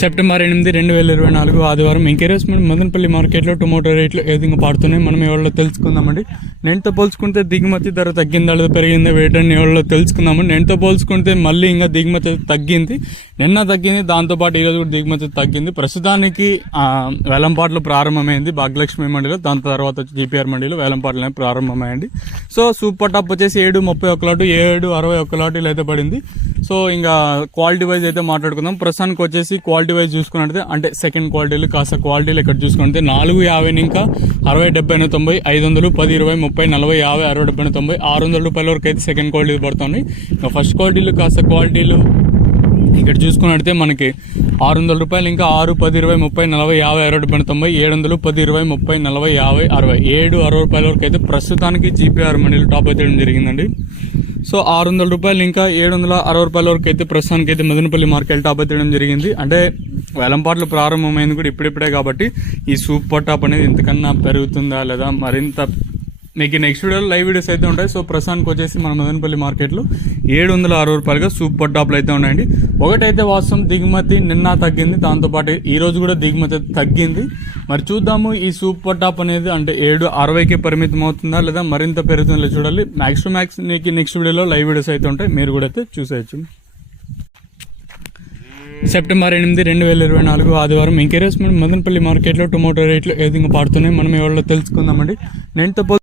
September 8, 2024 ఆదివారం ఇంకెరోస్ మదనపల్లి మార్కెట్లో tomato రేట్లు ఏ విధంగా పాడుతున్నాయి మనం ఎవరిలో తెలుసుకుందామండి. నేటితో పోల్చుకుంటే దిగుమతి ధర తగ్గిందా లేదా పెరిగిందా వేటని ఎవరిలో తెలుసుకుందామండి. నేటితో పోల్చుకుంటే మళ్ళీ ఇంకా దిగుమతి తగ్గింది, నిన్న తగ్గింది, దాంతోపాటు ఈరోజు కూడా దిగుమతి తగ్గింది. ప్రస్తుతానికి వేలంపాట్లు ప్రారంభమైంది భాగ్యలక్ష్మి మండలిలో, దాని తర్వాత జీపీఆర్ మండలిలో వేలంపాట్లు ప్రారంభమైంది. సో సూపర్ టాప్ వచ్చేసి 7.31 లాటు, 7.61 లాటీలు అయితే పడింది. సో ఇంకా క్వాలిటీ వైజ్ అయితే మాట్లాడుకుందాం. ప్రస్తుతానికి వచ్చేసి క్వాలిటీ వైజ్ చూసుకున్నట్టు అంటే సెకండ్ క్వాలిటీలు కాస్త క్వాలిటీలు ఇక్కడ చూసుకుంటే 450 ఇంకా 60, 70, 90, 500, 10, 20, 30, 40, 50, 60, 70, 90, 600 రూపాయల వరకు అయితే సెకండ్ క్వాలిటీ పడుతుంది. ఇంకా ఫస్ట్ క్వాలిటీలు కాస్త క్వాలిటీలు ఇక్కడ చూసుకున్నట్టే మనకి 600 రూపాయలు ఇంకా 6, 10, 20, 30, 40, 50, 60, 70, 90, 700, 10, 20, 30, 40, 50, 60, 760 రూపాయల వరకు అయితే ప్రస్తుతానికి జీపీఆర్ మండలి టాప్ అయితే జరిగిందండి. సో 600 రూపాయలు ఇంకా 760 రూపాయల వరకు అయితే ప్రస్తుతానికి అయితే మదనపల్లి మార్కెట్ టాప్ అయితే జరిగింది. అంటే వేలంపాట్లు ప్రారంభమైంది కూడా ఇప్పుడిప్పుడే కాబట్టి ఈ సూపర్ టాప్ అనేది ఎంతకన్నా పెరుగుతుందా లేదా మరింత మీకు నెక్స్ట్ వీడియోలో లైవ్ వీడియోస్ అయితే ఉంటాయి. సో ప్రస్తుతానికి వచ్చేసి మన మదనపల్లి మార్కెట్లో 760 రూపాయలుగా సూపర్ టాప్లు అయితే ఉన్నాయండి. ఒకటైతే వాస్తవం దిగుమతి నిన్న తగ్గింది, దాంతోపాటు ఈ రోజు కూడా దిగుమతి తగ్గింది. మరి చూద్దాము ఈ సూపర్ టాప్ అనేది అంటే 760కి పరిమితం అవుతుందా లేదా మరింత పెరుగుతుందో చూడాలి. మ్యాక్స్ టు మ్యాక్స్ మీకు నెక్స్ట్ వీడియోలో లైవ్ వీడియోస్ అయితే ఉంటాయి, మీరు కూడా అయితే చూసేయచ్చు. సెప్టెంబర్ 8, 2024 ఆదివారం ఇంకెరోస్ మదనపల్లి మార్కెట్లో టొమాటో రేట్లు ఏ విధంగా పాడుతున్నాయి మనం ఎవరిలో తెలుసుకుందామండి. నేటితో